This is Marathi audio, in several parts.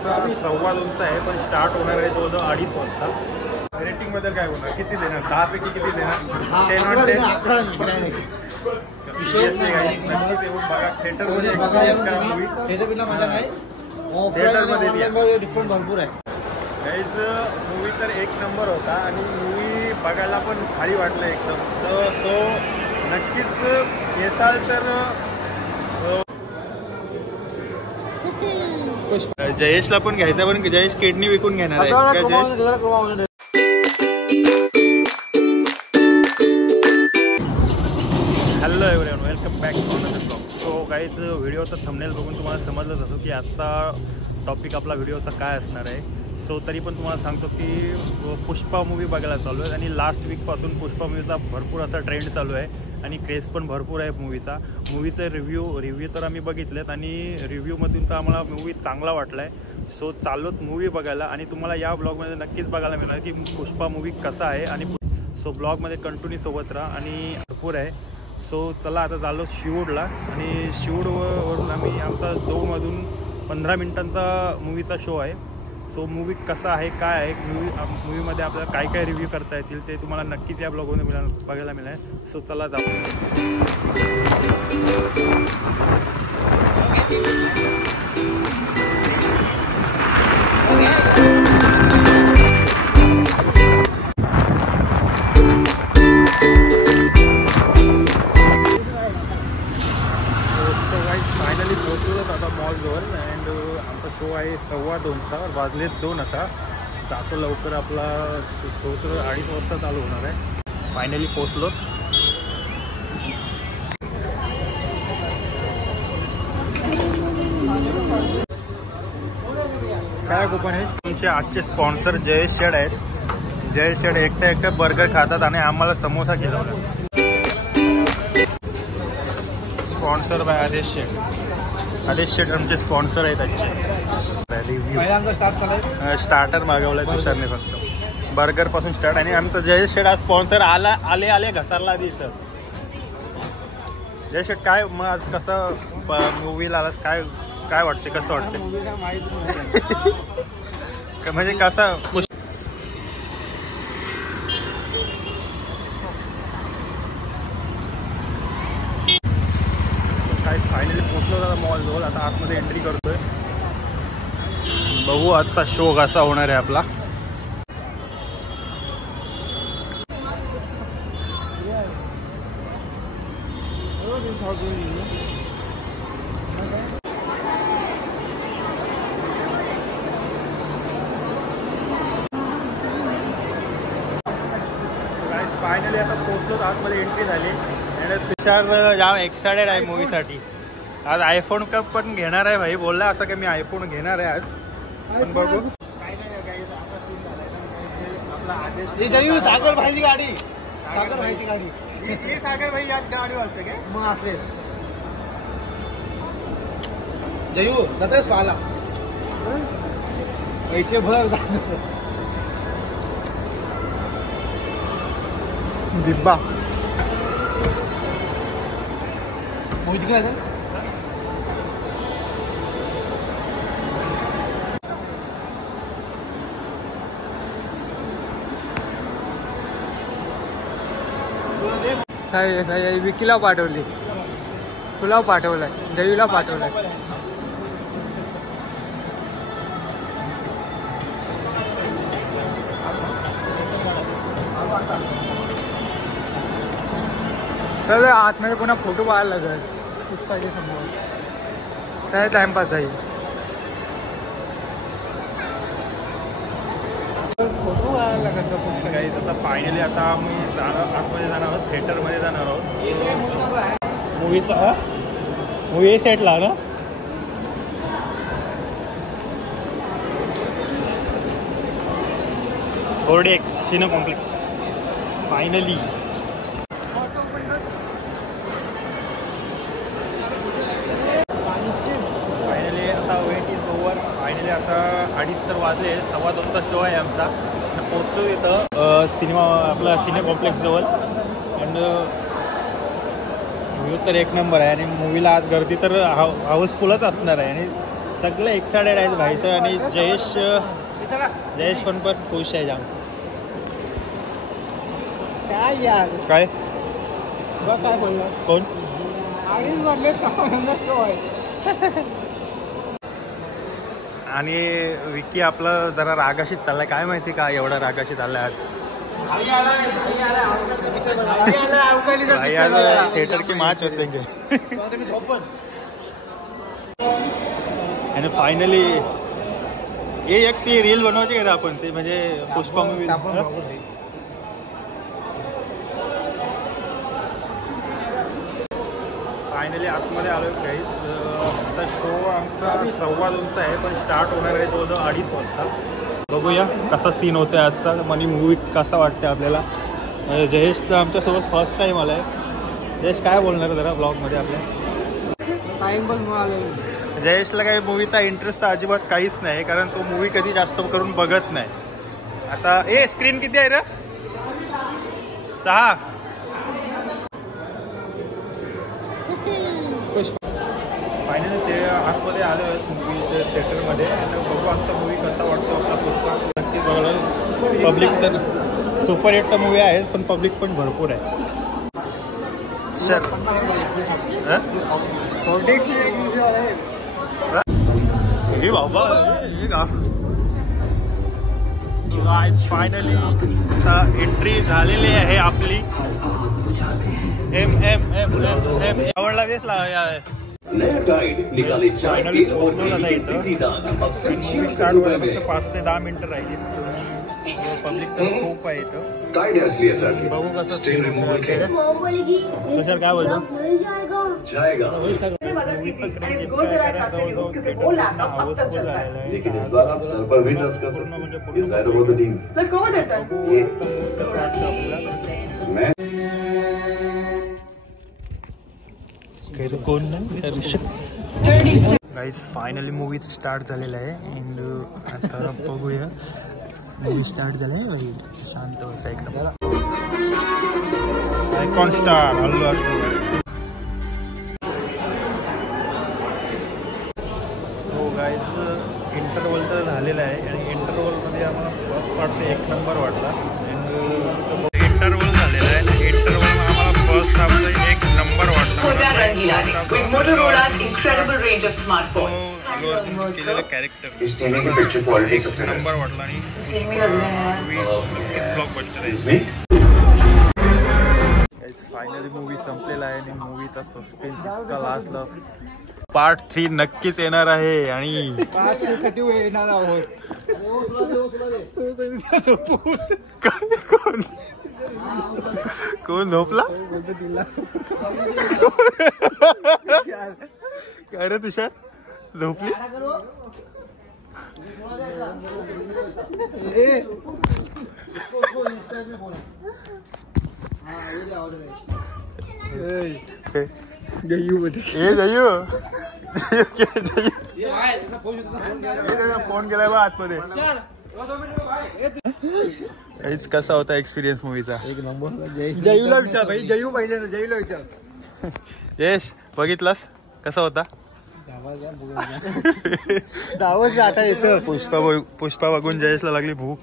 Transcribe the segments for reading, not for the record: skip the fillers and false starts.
आजचा 2:15 आहे, पण स्टार्ट होणार आहे जवळजवळ 2:30 वाजता. रेटिंग बद्दल काय होणार, किती देणार, 10 पैकी किती देणार? 10 on 10. नक्कीच येऊन बघा, थिएटरमध्ये एक्सपिरियन्स करा मूवी. थिएटरमध्ये डिफरंट भरपूर आहे गाईज. मूवी तर एक नंबर होता आणि मूवी बघायला पण भारी वाटलं एकदम. सो नक्कीच येसाल तर. जयेशला पण घ्यायचा, पण जयेश किडनी विकून घेणार आहे का जयेश? Hello everyone, welcome back to another blog. So guys, video तर थंबनेल बघून तुम्हाला समजलंच असो की आजचा टॉपिक आपला व्हिडिओचा काय असणार आहे. सो तरी पण तुम्हाला सांगतो की पुष्पा मूवी बघायला चालू आहे आणि लास्ट वीकपासून पुष्पा मूवीचा भरपूर असा ट्रेंड चालू आहे आणि क्रेज पण भरपूर आहे मूवीचे रिव्ह्यू तर आम्ही बघितलेत आणि रिव्ह्यूमधून तर आम्हाला मूवी चांगला वाटला आहे. सो चाललोत मूवी बघायला आणि तुम्हाला या ब्लॉगमध्ये नक्कीच बघायला मिळणार की पुष्पा मूवी कसा आहे. आणि सो ब्लॉगमध्ये कंटिन्यू सोबत राहा आणि भरपूर आहे. सो चला आता चाललो शिवूडला आणि शिवूडवरून आम्ही आमचा 2 15 मिनिटांचा मूवीचा शो आहे. सो मूवी कसा आहे, काय आहे, मूवीमध्ये आपल्याला काय काय रिव्ह्यू करता येतील ते तुम्हाला नक्कीच या ब्लॉगमध्ये बघायला मिळेल. सो चला जाऊ. फायनली पोहोचलो आता मॉलजवळ अँड आमचा शो आहे 2:15 वाजले 2 आता. जातो लवकर, आपला शो तर 2:30 वाजता चालू होणार आहे. फायनली पोहोचलो. काय कुपन आहे? तुमचे आजचे स्पॉन्सर जयेश शेड आहेत. जयेश शेड एकट्या बर्गर खातात आणि आम्हाला समोसा खिलवला. स्पॉन्सर बाय आदेश शेट. आदेश शेट आमचे स्पॉन्सर आहेत आजचे. रिव्ह्यू स्टार्टर मागवलाय तुषारने फक्त. बर्गर पासून स्टार्ट. आणि आमचा जयेश शेट आज स्पॉन्सर आले घसारला आधी इथं. जयेश शेट, काय मग आज कसं मूवीला आलास, काय वाटते, कसं वाटते? म्हणजे कसं फायनली पोहोचलो आता मॉलजवळ. आता आतमध्ये एंट्री करतोय. बघू आजचा शो कसा होणार आहे आपला. फायनली आता पोहोचलो, आतमध्ये एंट्री झाली आणि तुषार जाम एक्सायटेड आहे मूवीसाठी. आज आयफोन कप पण घेणार आहे भाई, बोलला असं की मी आयफोन घेणार आहे आज. पण बघू. सागर भाईची गाडी, सागर भाईची गाडी. सागर भाई यात गाडी वाजते काय मग असले जयू जातेस पाहाला पैसे भर. दिब्बा मोहित काय विकीला पाठवली, तुला पाठवलाय, जयूला पाठवलाय. तर आतमध्ये पुन्हा फोटो पाहायला लागेल पुष्पाचे समोर, त्या टाइमपास जाईल. फोटो पाहायला लागेल पुष्पा काही. आता फायनली आता आम्ही आतमध्ये जाणार आहोत, थिएटरमध्ये जाणार आहोत. मूवी सेटला ना फोर्डेक्स सिने कॉम्प्लेक्स. फायनली आता वेट इज ओव्हर. फायनली आता 2:30 तर वाजले, 2:15चा शो आहे आमचा. पोहोचतो इथं सिनेमा आपला सिने कॉम्प्लेक्स जवळ. अँड व्ह्यू तर एक नंबर आहे आणि मूवीला आज गर्दी तर हाऊसफुलच असणार आहे आणि सगळे एक्सायटेड आहेत भाईसर आणि जयेश पण खुश आहे जाम. काय यार काय काय बोलला कोण अडीच वाजले शो आहे. आणि विकी आपलं जरा रागाशीच चाललाय. काय माहिती का एवढा रागाशी चाललाय आज. भाई आज थिएटर की मॅच होते आणि फायनली हे एक ती रील बनवायची का रे आपण ते म्हणजे पुष्पा मूवी. फायनली आतमध्ये आलो काहीच. आता शो आमचा 2:15 आहे पण स्टार्ट होणार आहे जवळजवळ 2:30 वाजता. बघूया कसा सीन होते आजचा. मनी मूवी कसा वाटते आपल्याला. जयेशचा आमच्यासोबत फर्स्ट टाइम आला आहे. जयेश काय बोलणार जरा ब्लॉगमध्ये आपल्या. टाइम पण जयेशला काही मूवीचा इंटरेस्ट अजिबात काहीच नाही कारण तो मूवी कधी जास्त करून बघत नाही. आता स्क्रीन किती आहे रे 6. फायनली ते आतमध्ये आलो आहे मूवी थिएटरमध्ये आणि बघू आमचा मूवी कसा वाटतो आपला पुष्पा. नक्की बघायला पब्लिक तर सुपर हिट मूवी आहे पण पब्लिक पण भरपूर आहे. सर फायनली एंट्री झालेली आहे आपली. आवडला दिसला फायनली पोहोचलो जाता इथं. स्टार्ट व्हायला फक्त 5 ते 10 मिनिटं राहिली. पब्लिक तर खूप आहे इथं. बघू कसं सर काय बोलतो. मूवीचं क्रेज इतकं आहे कारण जवळजवळ थिएटर पूर्ण हाऊसफुल झालेलं आहे. पूर्ण म्हणजे गाईज फायनली मूवी स्टार्ट झालेला आहे. अँड आता बघूया मूवी स्टार्ट झालाय. भाई शांत बसा एकदम. Icon star Allu Arjun. So guys interval तर झालेला आहे आणि इंटरवलमध्ये आम्हाला फर्स्ट पार्ट 1 नंबर वाटला. इंटरवल झालेला आहे आणि इंटरवल आम्हाला फर्स्ट हाफचा 1 नंबर वाटला. कॅरेक्टर नंबर वाटला आणि फायनली मूवी संपलेला आहे आणि मूवीचा सस्पेन्स इतका लास्टला. पार्ट 3 नक्कीच येणार आहे आणि येणार आहोत. कोण झोपला काय रे तुषार झोपली. फोन केलाय बा आतमध्ये. कसा होता एक्सपिरियन्स मूवीचा. 1 नंबर. जयूला विचार भाई. जयू पाहिजे ना. जयूला विचार. यश बघितलास कसा होता. दावत आता येतं. पुष्पा बघून जयेशला लागली भूक.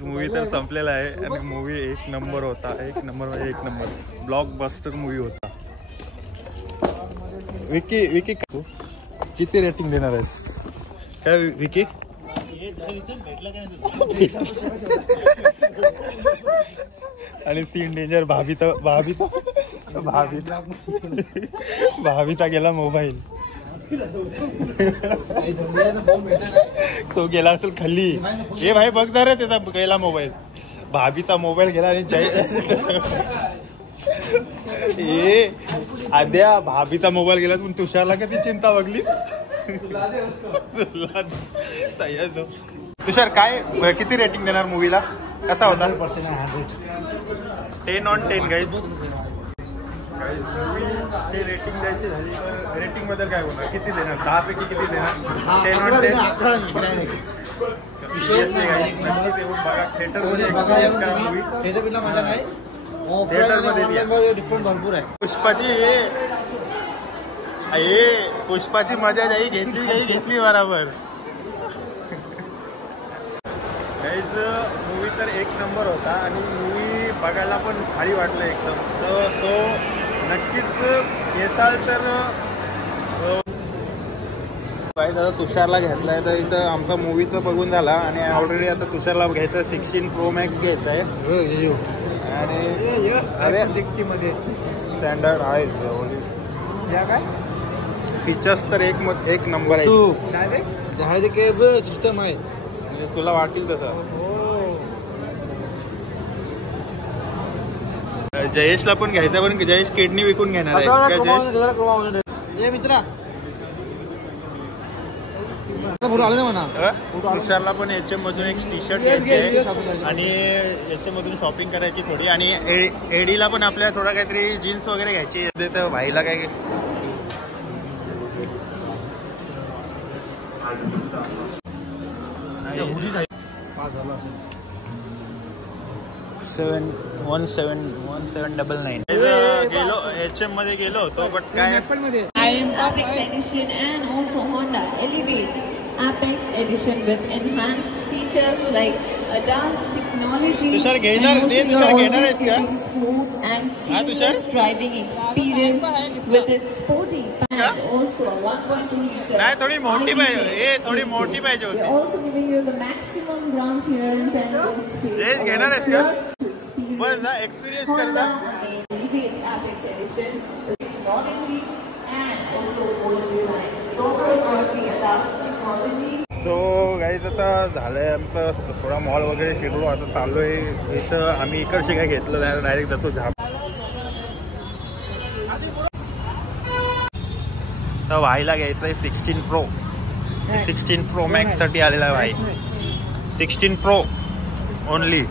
मूवी तर संपलेला आहे आणि मूवी 1 नंबर होता. 1 नंबर म्हणजे 1 नंबर ब्लॉकबस्टर मूवी होता. विकी किती रेटिंग देणार आहेस काय विकी. आणि सीन डेंजर. भाभीचा गेला मोबाईल. तो गेला असेल खाली. हे भाई बघ रे त्याचा गेला मोबाईल. भाभीचा मोबाईल गेला आणि आद्या भाभीचा मोबाईल गेला. पण तुषारला कधी चिंता बघली. तुषार काय किती रेटिंग देणार मूवीला. कसा होता. 10 on 10 गाईज. मूवी रेटिंग द्यायची झाली तर रेटिंग बद्दल काय होणार. किती देणार 10 पैकी किती देणार. 10 on 10. थिएटरमध्ये डिफरंट भरपूर आहे. पुष्पाची अये पुष्पाची मजा जाई घेतली बराबर. मूवी तर एक नंबर होता आणि मूवी बघायला पण भारी वाटलं एकदम. सो नक्कीच येसाल तर. आता तुषारला घेतलाय तर इथं आमचा मूवीचं बघून झाला आणि ऑलरेडी आता तुषारला घ्यायचं 16 Pro Max घ्यायचं आहे. आणि अरे मध्ये स्टँडर्ड आहे काय फीचर्स तर एक नंबर आहे. सिस्टम आहे तुला वाटेल तसं. जयेशला पण घ्यायचं पण जयेश किडनी विकून घेणार आहे का जयेश? मित्रा तुषारला पण याच्या मधून एक टी शर्ट घ्यायचे आणि याच्यामधून शॉपिंग करायची थोडी आणि एडीला पण आपल्या थोडा काहीतरी जीन्स वगैरे घ्यायची. तर भाईला काय 1799 गेलो HM मध्ये गेलो होतो बट काय Apex Edition and also Honda Elevate Apex Edition with enhanced features like ADAS technology तुषार घेणार आहेत का? smooth and seamless driving experience with its sporty and also a 1.2 liter. नाही थोडी मोठी पाहिजे. थोडी मोठी पाहिजे होती. We're also giving you the maximum ground clearance and boot space. Jayesh घेणार आहेत का? बस ना एक्सपिरियन्स करता. Elevate Apex Edition with technology and also bold design. It also got the ADAS technology. So guys आता झालंय आमचं थोडा मॉल वगैरे फिरलो. आता चाललोय इथं आम्ही इकडचे काय घेतलं नाही डायरेक्ट जातो झाप. तर भाईला घ्यायचं आहे 16 Pro Max साठी आलेला आहे भाई. 16 Pro ओनली.